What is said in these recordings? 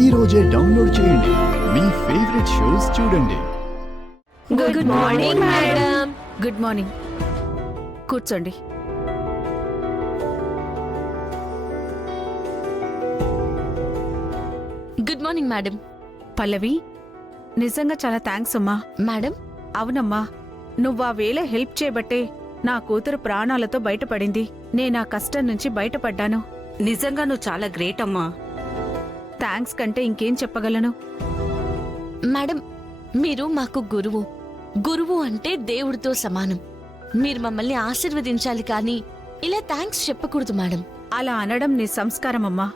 ఈ రోజే డౌన్లోడ్ చేయండి. మీ ఫేవరెట్ షోస్ చూడండి. Good morning madam. Good morning. కూర్చోండి. Good morning madam. పల్లవి, నిజంగా చాలా థ్యాంక్స్ అమ్మా. మేడం, అవునమ్మా, నువ్వా వేళ హెల్ప్ చేయబట్టే నా కూతురు ప్రాణాలతో బయటపడింది. నేనా కష్టం నుంచి బయటపడ్డాను. నిజంగా నువ్వు చాలా గ్రేట్ అమ్మా. థ్యాంక్స్ కంటే ఇంకేం చెప్పగలను? మేడం, మీరు మాకు గురువు. గురువు అంటే దేవుడితో సమానం. మీరు మమ్మల్ని ఆశీర్వదించాలి కానీ ఇలా థ్యాంక్స్ చెప్పకూడదు మేడం. అలా అనడం నీ సంస్కారమమ్మా.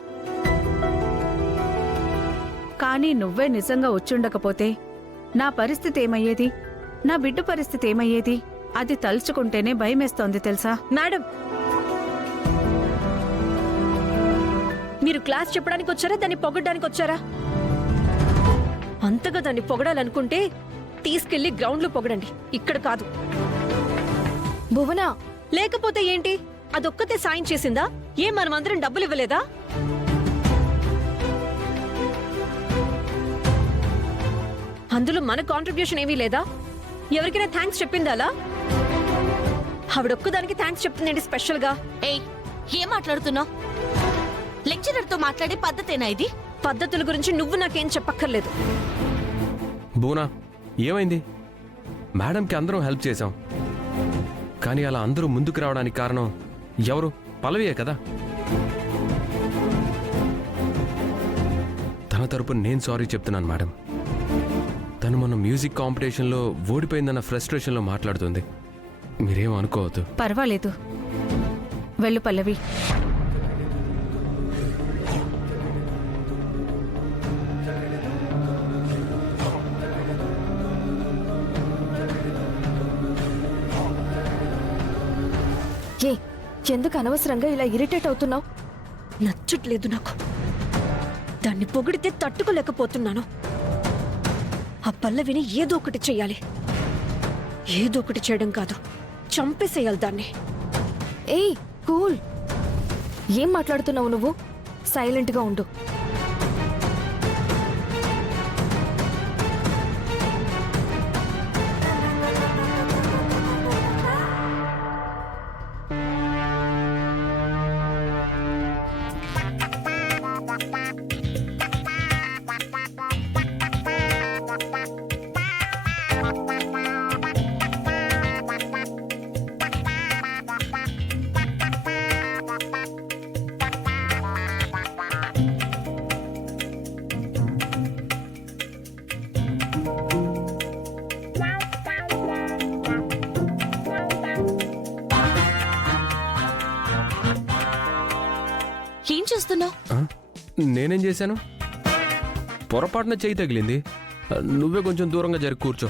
కానీ నువ్వే నిజంగా వచ్చుండకపోతే నా పరిస్థితి ఏమయ్యేది? నా బిడ్డ పరిస్థితి ఏమయ్యేది? అది తలుచుకుంటేనే భయమేస్తోంది తెలుసా? మేడం, మీరు క్లాస్ చెప్పడానికి వచ్చారా, దాన్ని పొగడ్డానికి వచ్చారా? అంతగా దాన్ని పొగడాలనుకుంటే తీసుకెళ్లి గ్రౌండ్లో పొగడండి, ఇక్కడ కాదు. భువన, లేకపోతే ఏంటి? అదొక్కతే సాయం చేసిందా? మనమందరం డబ్బులు ఇవ్వలేదా? అందులో మన కాంట్రిబ్యూషన్ ఏమీ లేదా? ఎవరికైనా థ్యాంక్స్ చెప్పిందా? అలా ఆవిడొక్కదానికి థ్యాంక్స్ చెప్తుందండి స్పెషల్ గా. ఏయ్, ఏం మాట్లాడుతున్నావు? లెక్చరర్ తో మాట్లాడే పద్ధతేనా ఇది? పద్ధతుల గురించి నువ్వు నాకేం చెప్పక్కర్లేదు. బూనా, ఏమైంది? మేడంకి అందరం హెల్ప్ చేశాం, కానీ అలా అందరూ ముందుకు రావడానికి కారణం ఎవరు? పల్లవియే కదా. తన తరపున నేను సారీ చెప్తున్నాను మేడం. తను మన మ్యూజిక్ కాంపిటీషన్లో ఓడిపోయిందన్న ఫ్రస్ట్రేషన్లో మాట్లాడుతుంది. మీరేం అనుకోవద్దు. పర్వాలేదు, వెళ్ళు పల్లవి. ఎందుకు అనవసరంగా ఇలా ఇరిటేట్ అవుతున్నావు? నచ్చట్లేదు నాకు. దాన్ని పొగిడితే తట్టుకోలేకపోతున్నాను. ఆ పల్లవిని ఏదో ఒకటి చెయ్యాలి. ఏదో ఒకటి చేయడం కాదు, చంపేసేయాలి దాన్ని. ఏయ్ కూల్, ఏం మాట్లాడుతున్నావు నువ్వు? సైలెంట్గా ఉండు. ఏం చేస్తున్నావు? నేనేం చేశాను? పొరపాటున చెయ్యి తగిలింది. నువ్వే కొంచెం దూరంగా జరిగి కూర్చో.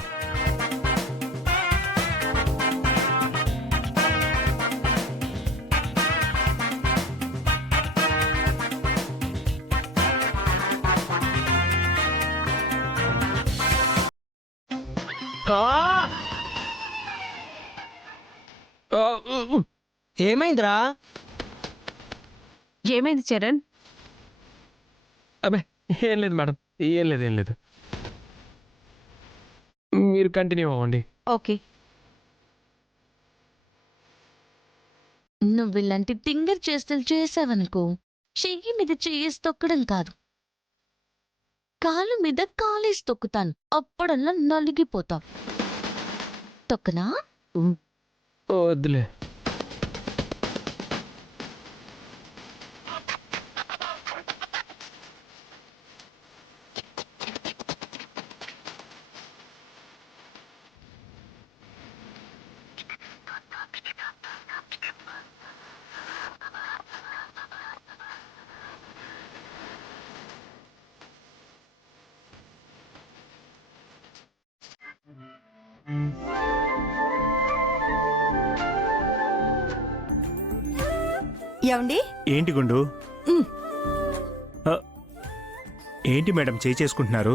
ఏమైందిరా? ఏమైంది చరణ్? అబ్బే, ఏం లేదు మేడం, ఏం లేదు. మీరు కంటిన్యూ అవ్వండి. ఓకే. నువ్వు ఇలాంటి తింగర్ చేష్టలు చేసావనుకో, చెయ్యి మీద చెయ్యేసి తొక్కడం కాదు, కాలు మీద కాలేసి తొక్కుతాను. అప్పుడల్లా నలిగిపోతావు. తొక్కనా? వద్దులే. ఏమండి? ఏంటి గుండు? ఏంటి మేడం చేయి చేసుకుంటున్నారు?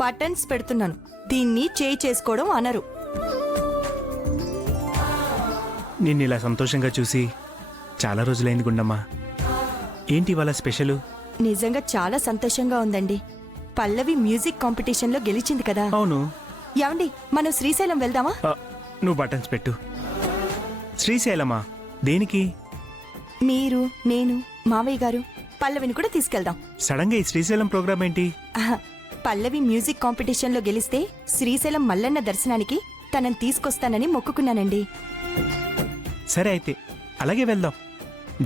బటన్స్ పెడుతున్నాను. దీన్ని చేయి చేసుకోవడం అనరు. నిన్ను ఇలా సంతోషంగా చూసి చాలా రోజులైంది గుండమ్మా. ఏంటి ఇవాళ స్పెషల్? నిజంగా చాలా సంతోషంగా ఉందండి. పల్లవి మ్యూజిక్ కాంపిటీషన్లో గెలిచింది కదా. అవును. ఏమండి, మనం శ్రీశైలం వెళ్దామా? నువ్వు బటన్స్ పెట్టు. శ్రీశైలమా? దేనికి? మీరు, నేను, మావయ్య గారు, పల్లవిని కూడా తీసుకెళ్దాం. సడన్గా ఈ శ్రీశైలం ప్రోగ్రామ్ ఏంటి? ఆహా, పల్లవి మ్యూజిక్ కాంపిటీషన్లో గెలిస్తే శ్రీశైలం మల్లన్న దర్శనానికి తనని తీసుకొస్తానని మొక్కుకున్నానండి. సరే అయితే అలాగే వెళ్దాం.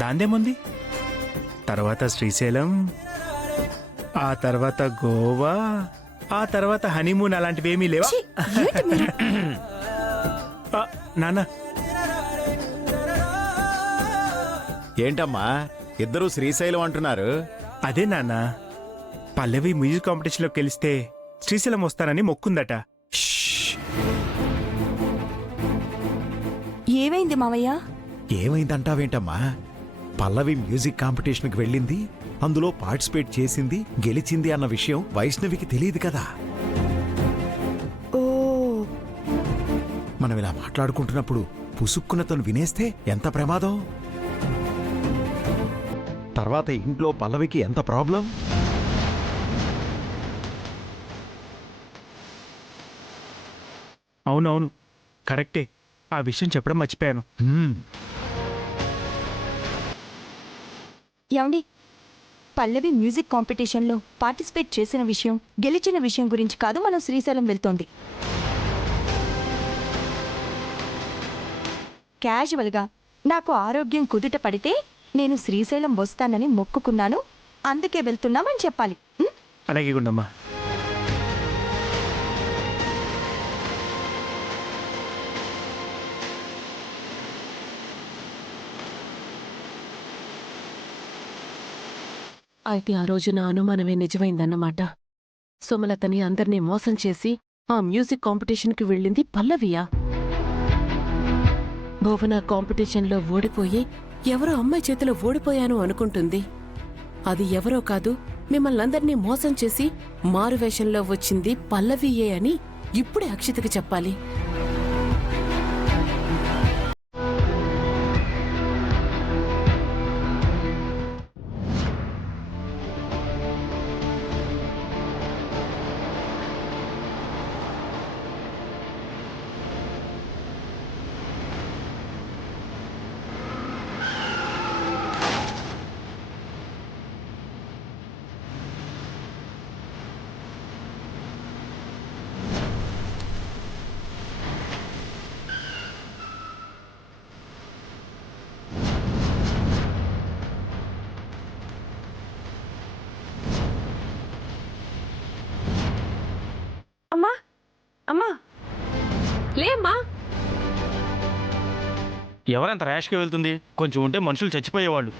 దాందేముంది? తర్వాత శ్రీశైలం, ఆ తర్వాత గోవా, ఆ తర్వాత హనీమూన్ అలాంటివేమీ లేవా? ఛీ, ఏంటి మీరు? నాన్న, ఏంటమ్మా ఇద్దరు శ్రీశైలం అంటున్నారు? అదే నాన్న, పల్లవి మ్యూజిక్ కాంపిటీషన్లో గెలిస్తే శ్రీశైలం వస్తానని మొక్కుందట. ఏమైంది మావయ్య? ఏమైందంటావేంటమ్మా? పల్లవి మ్యూజిక్ కాంపిటీషన్కి వెళ్ళింది, అందులో పార్టిసిపేట్ చేసింది, గెలిచింది అన్న విషయం వైష్ణవికి తెలియదు కదా. ఓ, మనం ఇలా మాట్లాడుకుంటున్నప్పుడు పుసుక్కున తను వినేస్తే ఎంత ప్రమాదం. తర్వాత ఇంట్లో పల్లవికి ఎంత ప్రాబ్లం. అవునవును, కరెక్టే. ఆ విషయం చెప్పడం మర్చిపోయాను. ఏమండి, పల్లవి మ్యూజిక్ కాంపిటీషన్లో పార్టిసిపేట్ చేసిన విషయం, గెలిచిన విషయం గురించి కాదు మనం శ్రీశైలం వెళ్తోంది. క్యాజువల్గా నాకు ఆరోగ్యం కుదుట పడితే నేను శ్రీశైలం వస్తానని మొక్కుకున్నాను, అందుకే వెళ్తున్నామని చెప్పాలి. ఉం? అలాగే గుండమ్మా. అయితే ఆ రోజు నా అనుమానమే నిజమైందన్నమాట. సుమలతని అందర్నీ మోసం చేసి ఆ మ్యూజిక్ కాంపిటీషన్కి వెళ్ళింది పల్లవియా? భువన కాంపిటీషన్లో ఓడిపోయి ఎవరో అమ్మాయి చేతిలో ఓడిపోయాను అనుకుంటుంది. అది ఎవరో కాదు, మిమ్మల్నందర్నీ మోసం చేసి మారువేషంలో వచ్చింది పల్లవియే అని ఇప్పుడే అక్షితకి చెప్పాలి. అమ్మా, అమ్మా, లేమ్మా. ఎవరంత ర్యాష్గా వెళ్తుంది? కొంచెం ఉంటే మనుషులు చచ్చిపోయేవాళ్ళు.